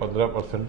15%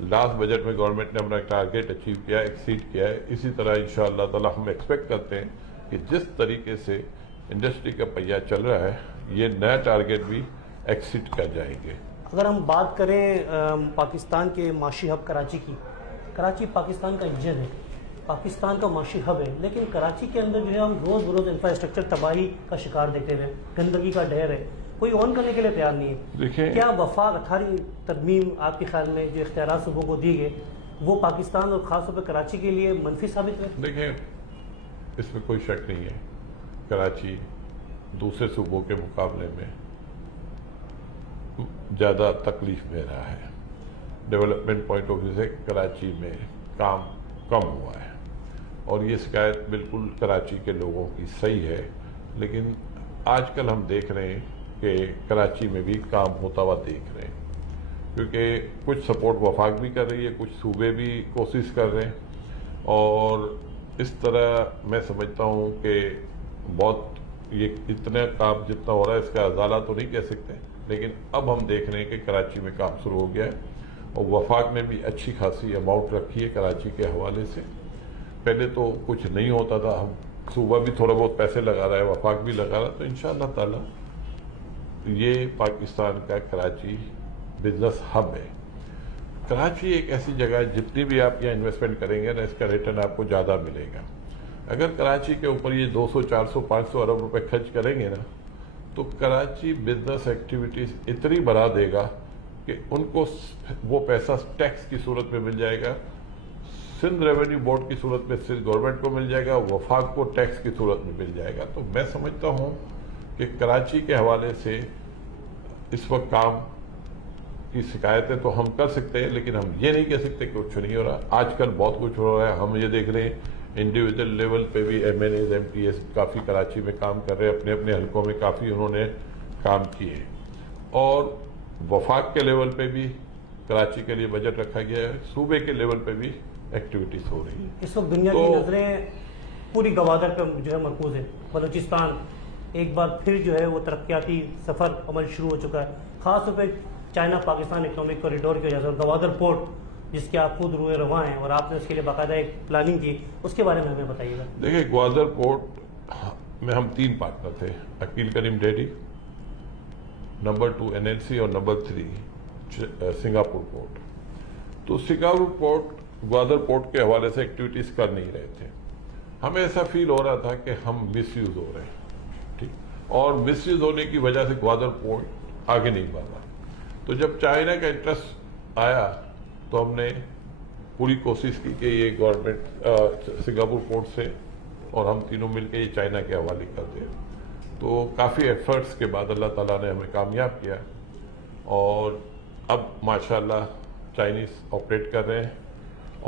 last budget میں government نے اپنا ٹارگیٹ اچیو کیا ہے، ایکسیڈ کیا ہے. اسی طرح انشاءاللہ تعالی ہم ایکسپیکٹ کرتے ہیں کہ جس طریقے سے انڈسٹری کا پہیہ چل رہا ہے یہ نیا ٹارگیٹ بھی ایکسیڈ کر جائیں گے. اگر ہم بات کریں پاکستان کے معاشی ہب کراچی کی، کراچی پاکستان کا انجن ہے، پاکستان کا معاشی ہب ہے، لیکن کراچی کے اندر جو ہے ہم روز بروز انفراسٹرکچر تباہی کا شکار دیکھتے ہوئے، گندگی کا ڈھیر ہے، کوئی آن کرنے کے لیے تیار نہیں ہے. دیکھیں کیا وفاق 18 ترمیم آپ کے خیال میں جو اختیارات صوبوں کو دی گئے وہ پاکستان اور خاص طور پہ کراچی کے لیے منفی ثابت ہوئے؟ دیکھیں اس میں کوئی شک نہیں ہے، کراچی دوسرے صوبوں کے مقابلے میں زیادہ تکلیف میں رہا ہے. ڈیولپمنٹ پوائنٹ آف ویو سے کراچی میں کام کم ہوا ہے اور یہ شکایت بالکل کراچی کے لوگوں کی صحیح ہے. لیکن آج کل ہم دیکھ رہے ہیں کہ کراچی میں بھی کام ہوتا ہوا دیکھ رہے ہیں، کیونکہ کچھ سپورٹ وفاق بھی کر رہی ہے، کچھ صوبے بھی کوشش کر رہے ہیں. اور اس طرح میں سمجھتا ہوں کہ بہت یہ اتنا کام جتنا ہو رہا ہے اس کا ازالہ تو نہیں کہہ سکتے، لیکن اب ہم دیکھ رہے ہیں کہ کراچی میں کام شروع ہو گیا ہے اور وفاق نے بھی اچھی خاصی اماؤنٹ رکھی ہے کراچی کے حوالے سے. پہلے تو کچھ نہیں ہوتا تھا، ہم صوبہ بھی تھوڑا بہت پیسے لگا رہا ہے، وفاق بھی لگا رہا ہے. تو انشاءاللہ تعالی یہ پاکستان کا کراچی بزنس ہب ہے. کراچی ایک ایسی جگہ ہے جتنی بھی آپ یہاں انویسٹمنٹ کریں گے نا اس کا ریٹرن آپ کو زیادہ ملے گا. اگر کراچی کے اوپر یہ 200 400 500 ارب روپے خرچ کریں گے نا تو کراچی بزنس ایکٹیویٹیز اتنی بڑھا دے گا کہ ان کو وہ پیسہ ٹیکس کی صورت میں مل جائے گا، سندھ ریونیو بورڈ کی صورت میں صرف گورنمنٹ کو مل جائے گا، وفاق کو ٹیکس کی صورت میں مل جائے گا. تو میں سمجھتا ہوں کہ کراچی کے حوالے سے اس وقت کام کی شکایتیں تو ہم کر سکتے ہیں، لیکن ہم یہ نہیں کہہ سکتے کہ کچھ نہیں ہو رہا. آج کل بہت کچھ ہو رہا ہے. ہم یہ دیکھ رہے ہیں انڈیویجول لیول پہ بھی M N Es M T S کافی کراچی میں کام کر رہے ہیں، اپنے اپنے حلقوں میں کافی انہوں نے کام کیے. اور وفاق کے لیول پہ بھی کراچی کے لیے بجٹ رکھا گیا ہے، صوبے کے لیول پہ بھی ایکٹیویٹیز ہو رہی ہیں. اس وقت دنیا کی نظریں پوری گوادر پہ جو ہے مرکوز ہے. بلوچستان ایک بار پھر جو ہے وہ ترقیاتی سفر عمل شروع ہو چکا ہے، خاص طور پہ چائنا پاکستان اکنامک کوریڈور کی وجہ سے. اور گوادر پورٹ جس کے آپ خود روئے رواں ہیں اور آپ نے اس کے لیے باقاعدہ ایک پلاننگ کی، اس کے بارے میں ہمیں بتائیے گا. دیکھیں گوادر پورٹ میں ہم 3 پارٹنر تھے، عقیل کریم ڈیڈی، نمبر 2 NLC اور نمبر 3 سنگاپور پورٹ. تو سنگاپور پورٹ گوادر پورٹ کے حوالے سے ایکٹیویٹیز کر نہیں رہے تھے. ہمیں ایسا فیل ہو رہا تھا کہ ہم مس یوز ہو رہے ہیں، ٹھیک، اور مس یوز ہونے کی وجہ سے گوادر پورٹ آگے نہیں بڑھ رہا. تو جب چائنا کا انٹرسٹ آیا تو ہم نے پوری کوشش کی کہ یہ گورنمنٹ سنگاپور پورٹ سے اور ہم تینوں مل کے یہ چائنا کے حوالے کر دیں. تو کافی ایفرٹس کے بعد اللہ تعالیٰ نے ہمیں کامیاب کیا اور اب ماشاءاللہ چائنیز آپریٹ کر رہے ہیں.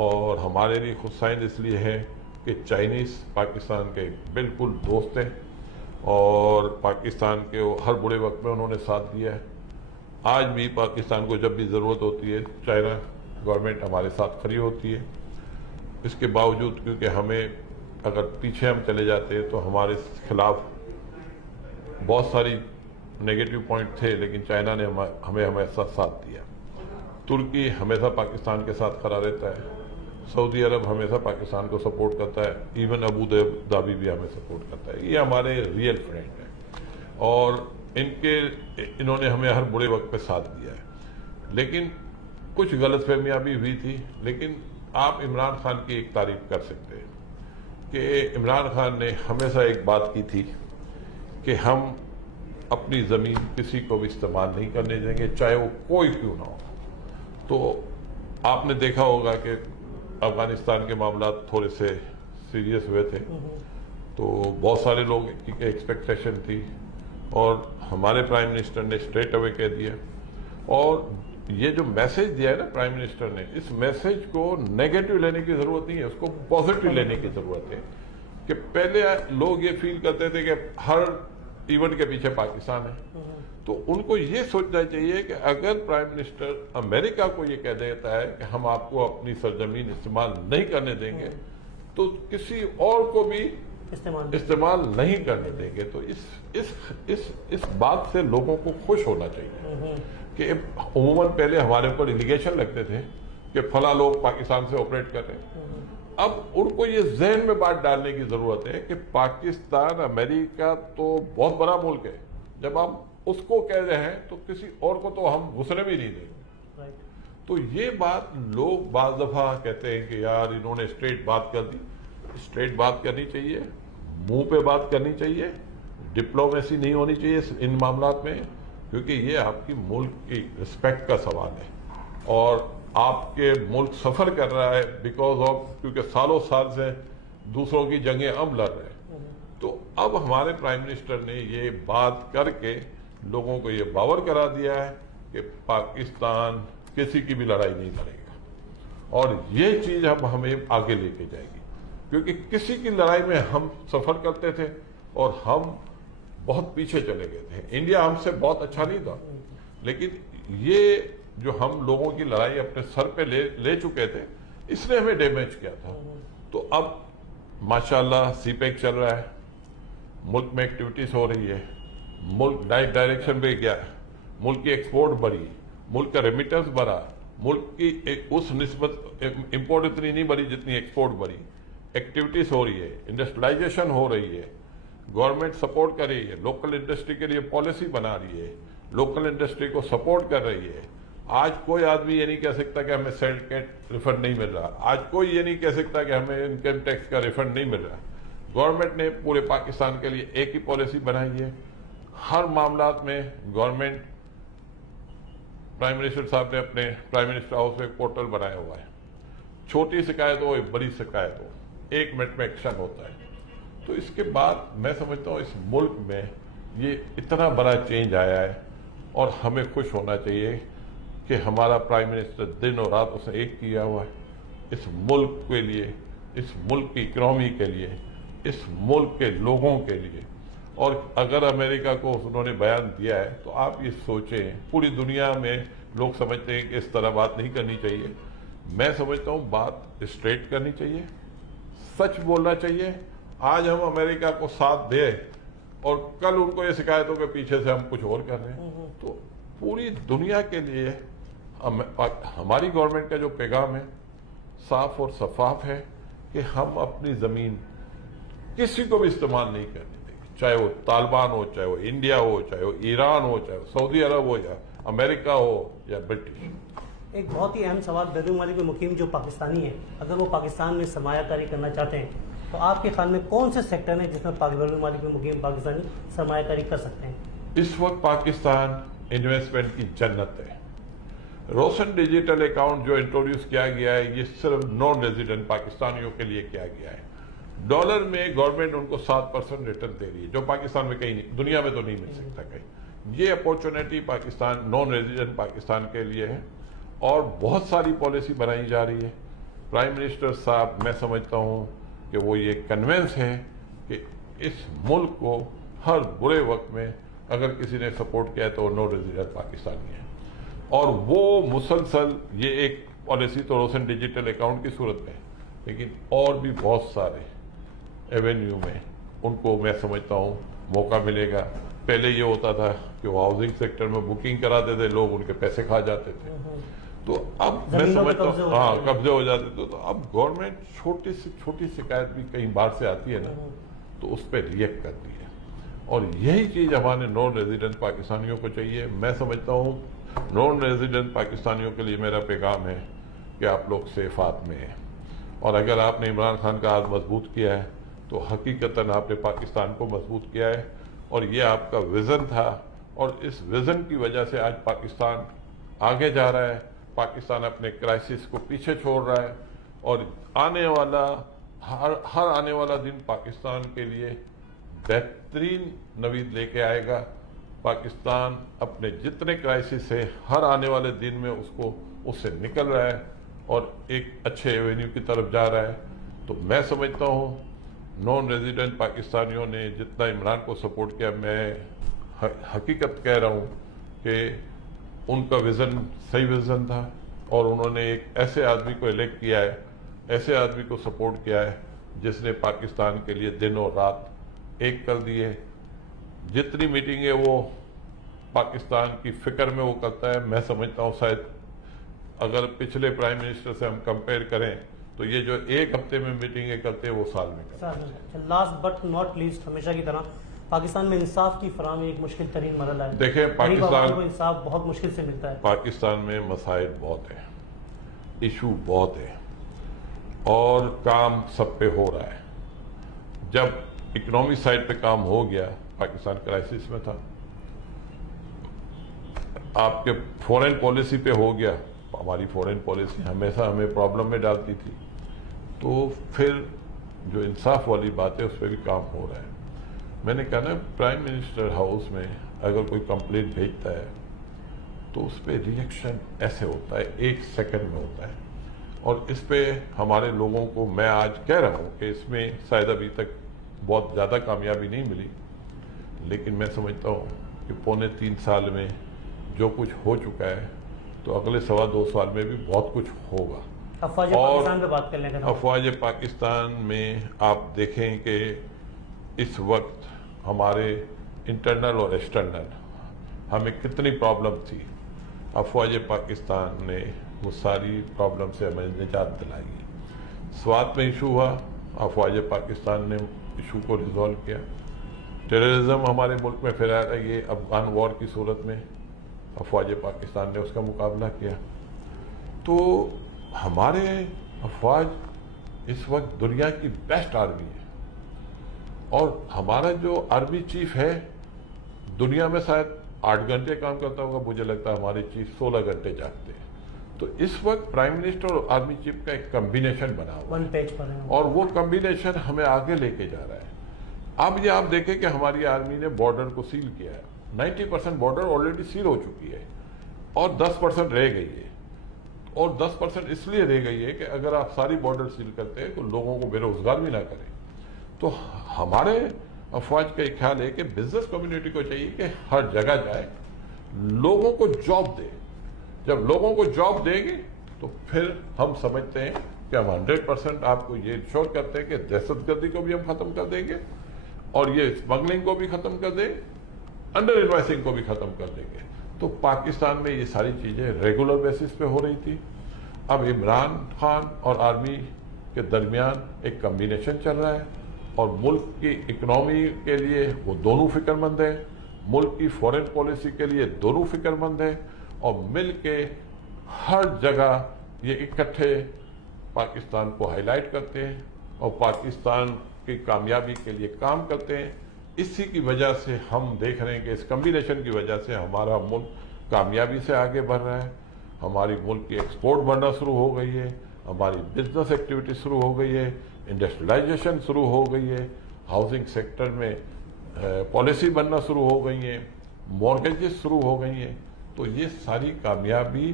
اور ہمارے لیے خود سائن اس لیے ہے کہ چائنیز پاکستان کے بالکل دوست ہیں اور پاکستان کے ہر برے وقت میں انہوں نے ساتھ دیا ہے. آج بھی پاکستان کو جب بھی ضرورت ہوتی ہے چائنا گورنمنٹ ہمارے ساتھ کھڑی ہوتی ہے. اس کے باوجود کیونکہ ہمیں اگر پیچھے ہم چلے جاتے ہیں تو ہمارے خلاف بہت ساری نیگیٹو پوائنٹ تھے، لیکن چائنا نے ہمیں ہمیشہ ساتھ دیا. ترکی ہمیشہ پاکستان کے ساتھ کھڑا رہتا ہے، سعودی عرب ہمیشہ پاکستان کو سپورٹ کرتا ہے، ایون ابو دھابی بھی ہمیں سپورٹ کرتا ہے. یہ ہمارے ریئل فرینڈ ہیں اور انہوں نے ہمیں ہر برے وقت پہ ساتھ دیا ہے. لیکن کچھ غلط فہمیاں بھی ہوئی تھی. لیکن آپ عمران خان کی ایک تعریف کر سکتے ہیں کہ عمران خان نے ہمیشہ ایک بات کی تھی کہ ہم اپنی زمین کسی کو بھی استعمال نہیں کرنے دیں گے، چاہے وہ کوئی کیوں نہ ہو. تو آپ نے دیکھا ہوگا کہ افغانستان کے معاملات تھوڑے سے سیریس ہوئے تھے تو بہت سارے لوگ کی ایکسپیکٹیشن تھی اور ہمارے پرائم منسٹر نے اسٹریٹ اوے کہہ دیا. اور یہ جو میسج دیا ہے نا پرائم منسٹر نے، اس میسج کو نیگیٹو لینے کی ضرورت نہیں ہے، اس کو پازیٹو لینے کی ضرورت ہے. کہ پہلے لوگ یہ فیل کرتے تھے کہ ہر ایونٹ کے پیچھے پاکستان ہے، تو ان کو یہ سوچنا چاہیے کہ اگر پرائم منسٹر امریکہ کو یہ کہہ دیتا ہے کہ ہم آپ کو اپنی سرزمین استعمال نہیں کرنے دیں گے تو کسی اور کو بھی استعمال نہیں کرنے دیں گے. تو اس بات سے لوگوں کو خوش ہونا چاہیے کہ عموماً پہلے ہمارے اوپر الیگیشن لگتے تھے کہ فلاں لوگ پاکستان سے آپریٹ کر رہے ہیں. اب ان کو یہ ذہن میں بات ڈالنے کی ضرورت ہے کہ پاکستان امریکہ تو بہت بڑا ملک ہے. جب ہم اس کو کہہ رہے ہیں تو کسی اور کو تو ہم گھسنے بھی نہیں دیں گے. تو یہ بات لوگ بعض دفعہ کہتے ہیں کہ یار انہوں نے اسٹریٹ بات کر دی. اسٹریٹ بات کرنی چاہیے, منہ پہ بات کرنی چاہیے, ڈپلومیسی نہیں ہونی چاہیے ان معاملات میں, کیونکہ یہ آپ کی ملک کی رسپیکٹ کا سوال ہے. اور آپ کے ملک سفر کر رہا ہے بیکاز آف, کیونکہ سالوں سال سے دوسروں کی جنگیں ہم لڑ رہے ہیں. تو اب ہمارے پرائم منسٹر نے یہ بات کر کے لوگوں کو یہ باور کرا دیا ہے کہ پاکستان کسی کی بھی لڑائی نہیں لڑے گا, اور یہ چیز اب ہمیں آگے لے کے جائے گی. کیونکہ کسی کی لڑائی میں ہم سفر کرتے تھے اور ہم بہت پیچھے چلے گئے تھے. انڈیا ہم سے بہت اچھا نہیں تھا, لیکن یہ جو ہم لوگوں کی لڑائی اپنے سر پہ لے چکے تھے, اس نے ہمیں ڈیمیج کیا تھا. تو اب ماشاءاللہ سی پیک چل رہا ہے, ملک میں ایکٹیویٹیز ہو رہی ہے, ملک رائٹ ڈائریکشن پہ گیا ہے, ملک کی ایکسپورٹ بڑھی, ملک کا ریمیٹنس بڑھا, ملک کی اس نسبت امپورٹ اتنی نہیں بڑھی جتنی ایکسپورٹ بڑھی. ایکٹیویٹیز ہو رہی ہے, انڈسٹریلائزیشن ہو رہی ہے, گورنمنٹ سپورٹ کر رہی ہے, لوکل انڈسٹری کے لیے پالیسی بنا رہی ہے, لوکل انڈسٹری کو سپورٹ کر رہی ہے. آج کوئی آدمی یہ نہیں کہہ سکتا کہ ہمیں سینڈکیٹ ریفنڈ نہیں مل رہا. آج کوئی یہ نہیں کہہ سکتا کہ ہمیں انکم ٹیکس کا ریفنڈ نہیں مل رہا. گورنمنٹ نے پورے پاکستان کے لیے ایک ہی پالیسی بنائی ہے. ہر معاملات میں گورنمنٹ, پرائم منسٹر صاحب نے اپنے پرائم منسٹر ہاؤس میں ایک پورٹل بنایا ہوا ہے. چھوٹی شکایت ہو, ایک بڑی شکایت ہو, 1 منٹ میں ایکشن ہوتا ہے. تو اس کے بعد میں سمجھتا ہوں اس ملک میں یہ اتنا بڑا چینج آیا ہے, اور ہمیں خوش ہونا چاہیے کہ ہمارا پرائم منسٹر دن اور رات اس نے ایک کیا ہوا ہے اس ملک کے لیے, اس ملک کی اکنامی کے لیے, اس ملک کے لوگوں کے لیے. اور اگر امریکہ کو انہوں نے بیان دیا ہے تو آپ یہ سوچیں, پوری دنیا میں لوگ سمجھتے ہیں کہ اس طرح بات نہیں کرنی چاہیے. میں سمجھتا ہوں بات اسٹریٹ کرنی چاہیے, سچ بولنا چاہیے. آج ہم امریکہ کو ساتھ دیں اور کل ان کو یہ شکایتوں کے پیچھے سے ہم کچھ اور کر رہے ہیں. تو پوری دنیا کے لیے ہماری گورنمنٹ کا جو پیغام ہے صاف اور شفاف ہے کہ ہم اپنی زمین کسی کو بھی استعمال نہیں کرنے دیں گے, چاہے وہ طالبان ہو, چاہے وہ انڈیا ہو, چاہے وہ ایران ہو, چاہے وہ سعودی عرب ہو, یا امریکہ ہو, یا برٹش. ایک بہت ہی اہم سوال, بیت المال کے مقیم جو پاکستانی ہیں, اگر وہ پاکستان میں سرمایہ کاری کرنا چاہتے ہیں تو آپ کے خیال میں کون سے سیکٹر ہیں جس میں بیت المال کے مقیم پاکستانی سرمایہ کاری کر سکتے ہیں؟ اس وقت پاکستان انویسٹمنٹ کی جنت ہے. روشن ڈیجیٹل اکاؤنٹ جو انٹروڈیوس کیا گیا ہے, یہ صرف نان ریزیڈنٹ پاکستانیوں کے لیے کیا گیا ہے. ڈالر میں گورنمنٹ ان کو 7% ریٹرن دے رہی ہے, جو پاکستان میں کہیں نہیں, دنیا میں تو نہیں مل سکتا کہیں. یہ opportunity Pakistan, non resident Pakistan کے لیے ہے, اور بہت ساری پالیسی بنائی جا رہی ہے. پرائم منسٹر صاحب, میں سمجھتا ہوں کہ وہ یہ کنونس ہے کہ اس ملک کو ہر برے وقت میں اگر کسی نے سپورٹ کیا ہے تو وہ نان ریزیڈنٹ پاکستانی ہے. اور وہ مسلسل, یہ ایک پالیسی تو روشن ڈیجیٹل اکاؤنٹ کی صورت میں, لیکن اور بھی بہت سارے ایونیو میں ان کو میں سمجھتا ہوں موقع ملے گا. پہلے یہ ہوتا تھا کہ وہ ہاؤسنگ سیکٹر میں بکنگ کراتے تھے, لوگ ان کے پیسے کھا جاتے تھے. تو اب میں سمجھتا ہوں قبضے ہو جاتے تھے. تو اب گورنمنٹ چھوٹی سے چھوٹی شکایت بھی کہیں باہر سے آتی ہے نا, تو اس پہ ریئیکٹ کرتی ہے. اور یہی چیز ہمارے نان ریزیڈنٹ پاکستانیوں کو چاہیے. میں سمجھتا ہوں نان ریزیڈنٹ پاکستانیوں کے لیے میرا پیغام ہے کہ آپ لوگ سیف ہاتھ میں ہیں, اور اگر آپ نے عمران خان کا ہاتھ مضبوط کیا ہے تو حقیقتاً آپ نے پاکستان کو مضبوط کیا ہے. اور یہ آپ کا ویژن تھا, اور اس ویژن کی وجہ سے آج پاکستان آگے جا رہا ہے. پاکستان اپنے کرائسس کو پیچھے چھوڑ رہا ہے, اور آنے والا ہر آنے والا دن پاکستان کے لیے بہترین نوید لے کے آئے گا. پاکستان اپنے جتنے کرائسس ہے ہر آنے والے دن میں اس سے نکل رہا ہے اور ایک اچھے ایونیو کی طرف جا رہا ہے. تو میں سمجھتا ہوں نان ریزیڈنٹ پاکستانیوں نے جتنا عمران کو سپورٹ کیا, میں حقیقت کہہ رہا ہوں کہ ان کا ویژن صحیح ویژن تھا, اور انہوں نے ایک ایسے آدمی کو الیکٹ کیا ہے, ایسے آدمی کو سپورٹ کیا ہے جس نے پاکستان کے لیے دن اور رات ایک کر دیے. جتنی میٹنگیں وہ پاکستان کی فکر میں وہ کرتا ہے, میں سمجھتا ہوں شاید اگر پچھلے پرائم منسٹر سے ہم کمپیئر کریں تو یہ جو ایک ہفتے میں میٹنگیں کرتے ہیں وہ سال میں کرتے ہیں. لاسٹ بٹ ناٹ لیسٹ، ہمیشہ کی طرح پاکستان میں انصاف کی فراہمی ایک مشکل ترین مرحلہ ہے. دیکھیں غریب عوام پاکستان کو انصاف بہت مشکل سے ملتا ہے. پاکستان میں مسائل بہت ہیں، ایشو بہت ہیں، اور کام سب پہ ہو رہا ہے. جب اکنامی سائڈ پہ کام ہو گیا، پاکستان کرائسس میں تھا. آپ کے فورن پالیسی پہ ہو گیا، ہماری فورن پالیسی ہمیشہ ہمیں پرابلم میں ڈالتی تھی. تو پھر جو انصاف والی بات ہے اس پہ بھی کام ہو رہا ہے. میں نے کہا نا، پرائم منسٹر ہاؤس میں اگر کوئی کمپلین بھیجتا ہے تو اس پہ ریئیکشن ایسے ہوتا ہے، 1 سیکنڈ میں ہوتا ہے. اور اس پہ ہمارے لوگوں کو، میں آج کہہ رہا ہوں کہ اس میں شاید ابھی تک بہت زیادہ کامیابی نہیں ملی، لیکن میں سمجھتا ہوں کہ 2.25 سال میں جو کچھ ہو چکا ہے تو اگلے 2.25 سال میں بھی بہت کچھ ہوگا. افواج پاکستان پہ بات کر لیں. افواج پاکستان میں آپ دیکھیں کہ اس وقت ہمارے انٹرنل اور ایکسٹرنل ہمیں کتنی پرابلم تھی. افواج پاکستان نے وہ ساری پرابلم سے ہمیں نجات دلائی. سوات میں ایشو ہوا، افواج پاکستان نے ایشو کو ریزالو کیا. ٹیررزم ہمارے ملک میں پھیلا ہے، یہ افغان وار کی صورت میں افواج پاکستان نے اس کا مقابلہ کیا. تو ہمارے افواج اس وقت دنیا کی بیسٹ آرمی ہے. اور ہمارا جو آرمی چیف ہے دنیا میں شاید 8 گھنٹے کام کرتا ہوگا، مجھے لگتا ہے ہمارے چیف 16 گھنٹے جاگتے ہیں. تو اس وقت پرائم منسٹر اور آرمی چیف کا ایک کمبینیشن بنا ہوا ہے، پیج پر ہے، اور وہ کمبینیشن ہمیں آگے لے کے جا رہا ہے. اب یہ آپ دیکھیں کہ ہماری آرمی نے بارڈر کو سیل کیا ہے. 90% بارڈر آلریڈی سیل ہو چکی ہے اور 10% رہ گئی ہے. اور 10% اس لیے رہ گئی ہے کہ اگر آپ ساری بارڈر سیل کرتے ہیں تو لوگوں کو بے روزگار بھی نہ کریں. تو ہمارے افواج کا ایک خیال ہے کہ بزنس کمیونٹی کو چاہیے کہ ہر جگہ جائے، لوگوں کو جاب دے. جب لوگوں کو جاب دیں گے تو پھر ہم سمجھتے ہیں کہ ہم 100% آپ کو یہ انشور کرتے ہیں کہ دہشت گردی کو بھی ہم ختم کر دیں گے، اور یہ اسمگلنگ کو بھی ختم کر دیں، انڈر انوائسنگ کو بھی ختم کر دیں گے. تو پاکستان میں یہ ساری چیزیں ریگولر بیسس پہ ہو رہی تھی. اب عمران خان اور آرمی کے درمیان ایک کمبینیشن چل رہا ہے، اور ملک کی اکنامی کے لیے وہ دونوں فکر مند ہیں، ملک کی فورن پالیسی کے لیے دونوں فکر مند ہیں، اور مل کے ہر جگہ یہ اکٹھے پاکستان کو ہائی لائٹ کرتے ہیں اور پاکستان کی کامیابی کے لیے کام کرتے ہیں. اسی کی وجہ سے ہم دیکھ رہے ہیں کہ اس کمبینیشن کی وجہ سے ہمارا ملک کامیابی سے آگے بڑھ رہا ہے. ہماری ملک کی ایکسپورٹ بڑھنا شروع ہو گئی ہے، ہماری بزنس ایکٹیویٹی شروع ہو گئی ہے، انڈسٹریلائزیشن شروع ہو گئی ہے، ہاؤسنگ سیکٹر میں پالیسی بننا شروع ہو گئی ہیں، مورگیجز شروع ہو گئی ہیں. تو یہ ساری کامیابی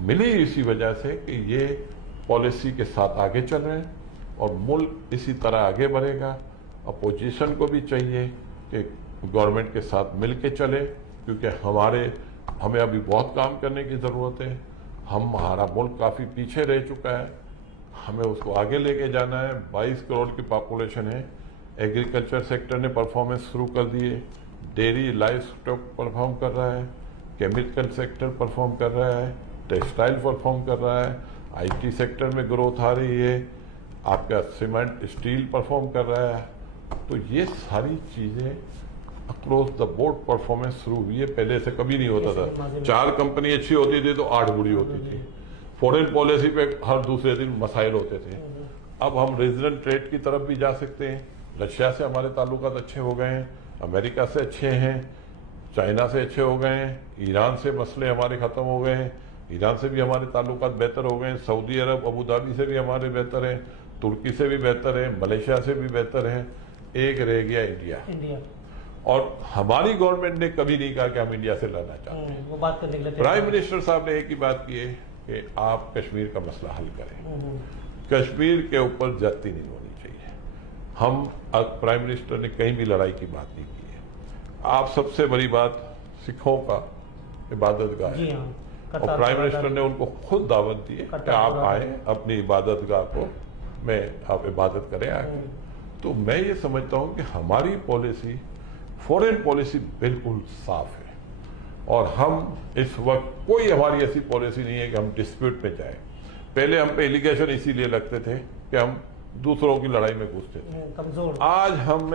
ملی اسی وجہ سے کہ یہ پالیسی کے ساتھ آگے چل رہے ہیں، اور ملک اسی طرح آگے بڑھے گا. اپوزیشن کو بھی چاہیے کہ گورنمنٹ کے ساتھ مل کے چلے، کیونکہ ہمیں ابھی بہت کام کرنے کی ضرورت ہے. ہمارا ملک کافی پیچھے رہ چکا ہے، ہمیں اس کو آگے لے کے جانا ہے. 22 کروڑ کی پاپولیشن ہے. ایگریکلچر سیکٹر نے پرفارمنس شروع کر دیے، ڈیری لائف اسٹاک پرفارم کر رہا ہے، کیمیکل سیکٹر پرفارم کر رہا ہے، ٹیکسٹائل پرفارم کر رہا ہے، آئی ٹی سیکٹر میں گروتھ آ رہی ہے، آپ کا سیمنٹ اسٹیل پرفارم کر رہا ہے. تو یہ ساری چیزیں اکراس دا بورڈ پرفارمنس شروع ہوئی ہے. پہلے سے کبھی نہیں ہوتا تھا. 4 کمپنی اچھی ہوتی تھی تو 8 بری ہوتی تھی. فورن پالیسی پہ ہر دوسرے دن مسائل ہوتے تھے. اب ہم ریجنل ٹریڈ کی طرف بھی جا سکتے ہیں. رشیا سے ہمارے تعلقات اچھے ہو گئے ہیں، امریکہ سے اچھے ہیں، چائنا سے اچھے ہو گئے ہیں، ایران سے مسئلے ہمارے ختم ہو گئے ہیں، ایران سے بھی ہمارے تعلقات بہتر ہو گئے ہیں، سعودی عرب ابوظہبی سے بھی ہمارے بہتر ہیں، ترکی سے بھی بہتر ہیں، ملیشیا سے بھی بہتر ہیں. ایک رہ گیا انڈیا. اور ہماری گورنمنٹ نے کبھی نہیں کہا کہ ہم انڈیا سے لڑنا چاہتے ہیں. وہ بات کرنے کے لیے پرائم منسٹر صاحب نے ایک ہی بات کی ہے کہ آپ کشمیر کا مسئلہ حل کریں. کشمیر کے اوپر زیادتی نہیں ہونی چاہیے. ہم پرائم منسٹر نے کہیں بھی لڑائی کی بات نہیں کی ہے. آپ سب سے بڑی بات سکھوں کا عبادت گاہ ہے، اور پرائم منسٹر نے ان کو خود دعوت دی ہے کہ آپ آئیں اپنی عبادت گاہ کو میں آپ عبادت کریں آگے. تو میں یہ سمجھتا ہوں کہ ہماری پالیسی، فورن پالیسی بالکل صاف ہے. اور ہم اس وقت کوئی ہماری ایسی پالیسی نہیں ہے کہ ہم ڈسپیوٹ میں جائیں. پہلے ہم پہ ایلیگیشن اسی لیے لگتے تھے کہ ہم دوسروں کی لڑائی میں گھستے تھے. کمزور. آج ہم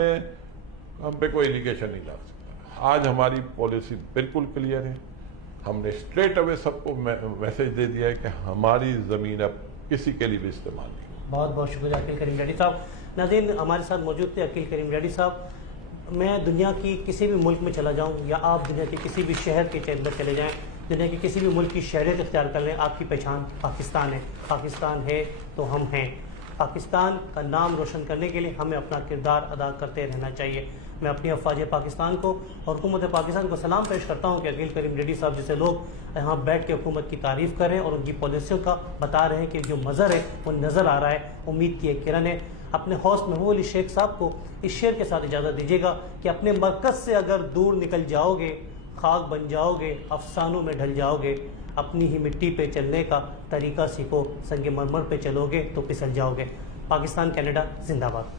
پہ کوئی ایلیگیشن نہیں لگ سکتا. آج ہماری پالیسی بالکل کلیئر ہے. ہم نے اسٹریٹ اوے سب کو میسج دے دیا ہے کہ ہماری زمین اب کسی کے لیے بھی استعمال نہیں. بہت بہت شکریہ عقیل کریم ڈیڈی صاحب. ناظرین ہمارے ساتھ موجود تھے عقیل کریم ڈیڈی صاحب. میں دنیا کی کسی بھی ملک میں چلا جاؤں یا آپ دنیا کے کسی بھی شہر کے اندر چلے جائیں, دنیا کے کسی بھی ملک کی شہریت اختیار کر لیں, آپ کی پہچان پاکستان ہے. پاکستان ہے تو ہم ہیں. پاکستان کا نام روشن کرنے کے لیے ہمیں اپنا کردار ادا کرتے رہنا چاہیے. میں اپنی افواج پاکستان کو اور حکومت پاکستان کو سلام پیش کرتا ہوں کہ عقیل کریم ڈیڈی صاحب جیسے لوگ یہاں بیٹھ کے حکومت کی تعریف کر رہے ہیں اور ان کی پالیسیوں کا بتا رہے ہیں کہ جو مظہر ہے وہ نظر آ رہا ہے. امید کی ایک کرن ہے. اپنے ہوسٹ محبوب علی شیخ صاحب کو اس شعر کے ساتھ اجازت دیجیے گا کہ اپنے مرکز سے اگر دور نکل جاؤ گے, خاک بن جاؤ گے, افسانوں میں ڈھل جاؤ گے. اپنی ہی مٹی پہ چلنے کا طریقہ سیکھو, سنگ مرمر پہ چلو گے تو پھسل جاؤ گے. پاکستان کینیڈا زندہ باد.